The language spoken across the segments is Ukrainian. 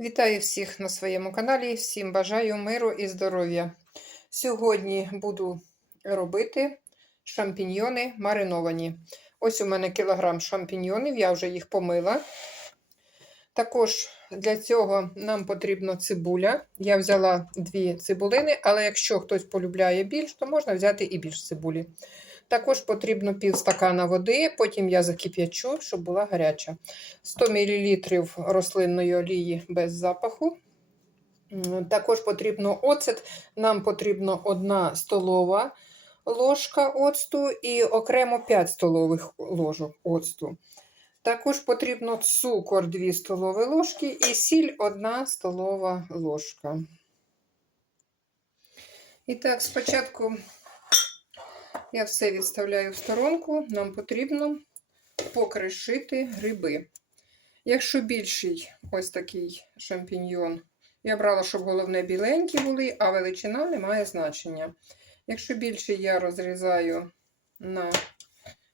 Вітаю всіх на своєму каналі. Всім бажаю миру і здоров'я. Сьогодні буду робити шампіньйони мариновані. Ось у мене кілограм шампіньйонів, я вже їх помила. Також для цього нам потрібна цибуля. Я взяла дві цибулини, але якщо хтось полюбляє більш, то можна взяти і більш цибулі. Також потрібно пів стакана води, потім я закип'ячу, щоб була гаряча. 100 мл рослинної олії без запаху. Також потрібно оцет. Нам потрібно 1 столова ложка оцту і окремо 5 столових ложок оцту. Також потрібно цукор 2 столові ложки і сіль 1 столова ложка. І так, спочатку я все відставляю в сторонку. Нам потрібно покришити гриби. Якщо більший ось такий шампіньйон, я брала, щоб головне біленькі були, а величина не має значення. Якщо більший, я розрізаю на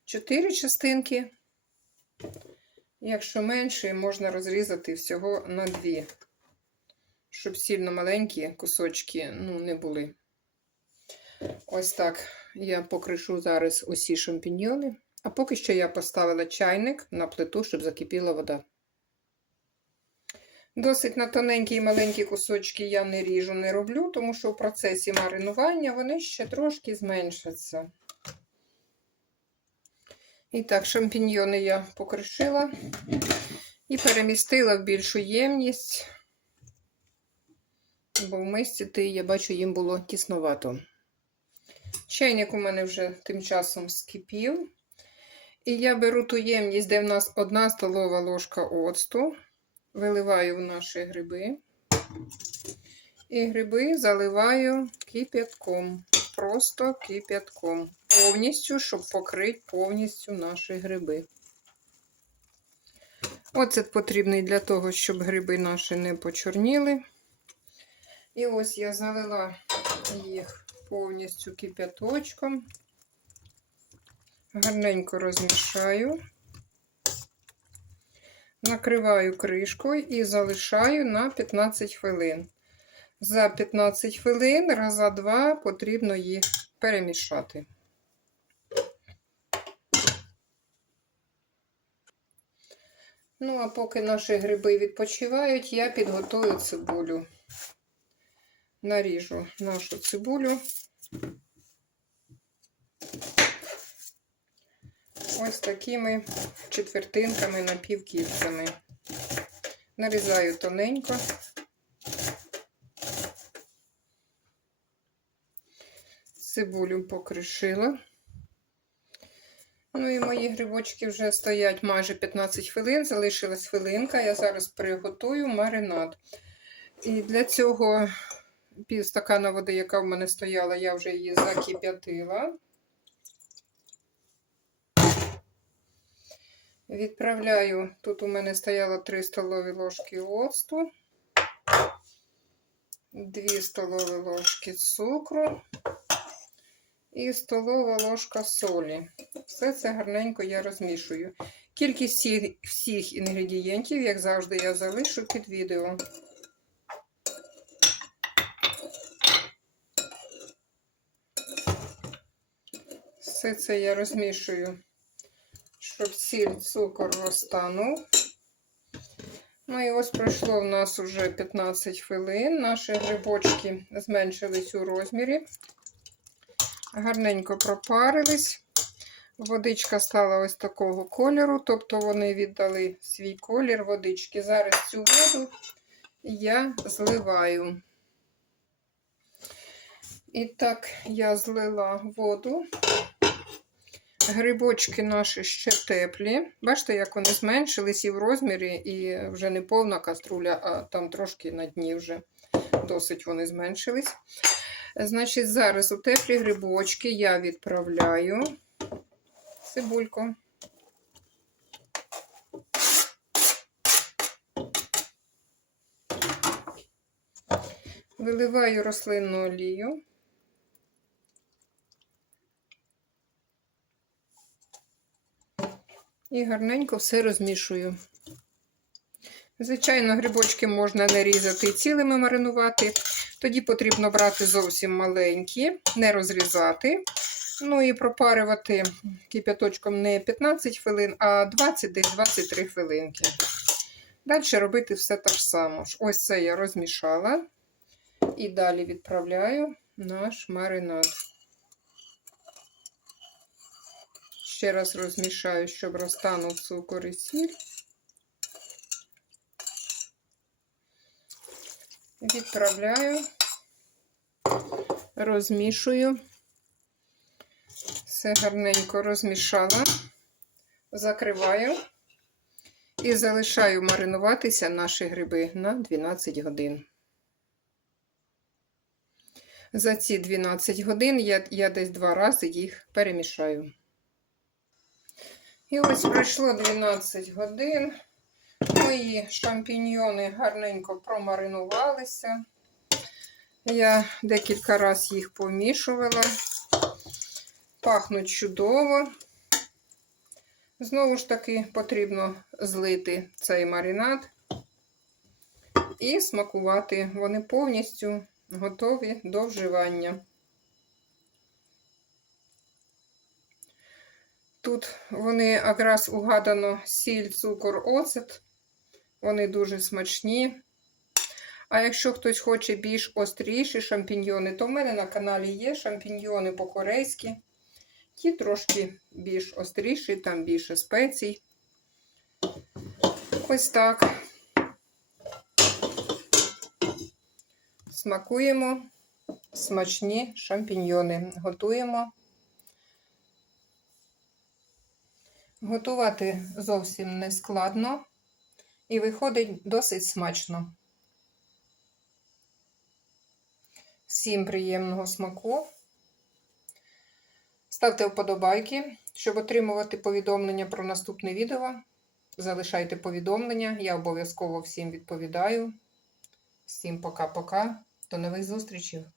4 частинки. Якщо менший, можна розрізати всього на 2, щоб сильно маленькі кусочки ну, не були. Ось так я покришу зараз усі шампіньйони. А поки що я поставила чайник на плиту, щоб закипіла вода. Досить на тоненькі і маленькі кусочки я не ріжу, не роблю, тому що в процесі маринування вони ще трошки зменшаться. І так, шампіньйони я покришила і перемістила в більшу ємність, бо в мисці я бачу, їм було тісновато. Чайник у мене вже тим часом скипів. І я беру ту ємність, де в нас одна столова ложка оцту, виливаю в наші гриби. І гриби заливаю кип'ятком. Просто кип'ятком. Повністю, щоб покрити повністю наші гриби. Оцет потрібний для того, щоб гриби наші не почорніли. І ось я залила їх повністю кип'яточком. Гарненько розмішаю, накриваю кришкою і залишаю на 15 хвилин. За 15 хвилин раза два потрібно їх перемішати. Ну, а поки наші гриби відпочивають, я підготую цибулю. Наріжу нашу цибулю. Ось такими четвертинками напівкільцями. Нарізаю тоненько. Цибулю покришила. Ну і мої грибочки вже стоять майже 15 хвилин, залишилась хвилинка. Я зараз приготую маринад. І для цього пів стакана води, яка в мене стояла, я вже її закип'ятила. Відправляю, тут у мене стояло 3 столові ложки оцту, 2 столові ложки цукру і столова ложка солі. Все це гарненько я розмішую. Кількість всіх, всіх інгредієнтів, як завжди, я залишу під відео. Все це я розмішую, щоб сіль, цукор розтанув. Ну і ось пройшло в нас уже 15 хвилин. Наші грибочки зменшились у розмірі. Гарненько пропарились. Водичка стала ось такого кольору, тобто вони віддали свій колір водички. Зараз цю воду я зливаю. І так, я злила воду. Грибочки наші ще теплі. Бачите, як вони зменшились і в розмірі, і вже не повна каструля, а там трошки на дні вже досить вони зменшились. Значить, зараз у теплі грибочки я відправляю цибульку. Виливаю рослинну олію. І гарненько все розмішую. Звичайно, грибочки можна не різати і цілими маринувати. Тоді потрібно брати зовсім маленькі, не розрізати. Ну і пропарювати кип'яточком не 15 хвилин, а 20 десь 23 хвилинки. Далі робити все те ж саме. Ось це я розмішала. І далі відправляю наш маринад. Ще раз розмішаю, щоб розтанув цукор і сіль. Відправляю, розмішую. Все гарненько розмішала, закриваю і залишаю маринуватися наші гриби на 12 годин. За ці 12 годин я, я десь два рази їх перемішаю. І ось пройшло 12 годин. Мої шампіньйони гарненько промаринувалися. Я декілька разів їх помішувала. Пахнуть чудово. Знову ж таки, потрібно злити цей маринад і смакувати. Вони повністю готові до вживання. Тут вони якраз угадано сіль, цукор, оцет. Вони дуже смачні. А якщо хтось хоче більш остріші шампіньйони, то в мене на каналі є шампіньйони по-корейськи. Ті трошки більш остріші, там більше спецій. Ось так. Смакуємо смачні шампіньйони. Готуємо. Готувати зовсім не складно і виходить досить смачно. Всім приємного смаку. Ставте вподобайки, щоб отримувати повідомлення про наступне відео. Залишайте повідомлення, я обов'язково всім відповідаю. Всім пока-пока. До нових зустрічей!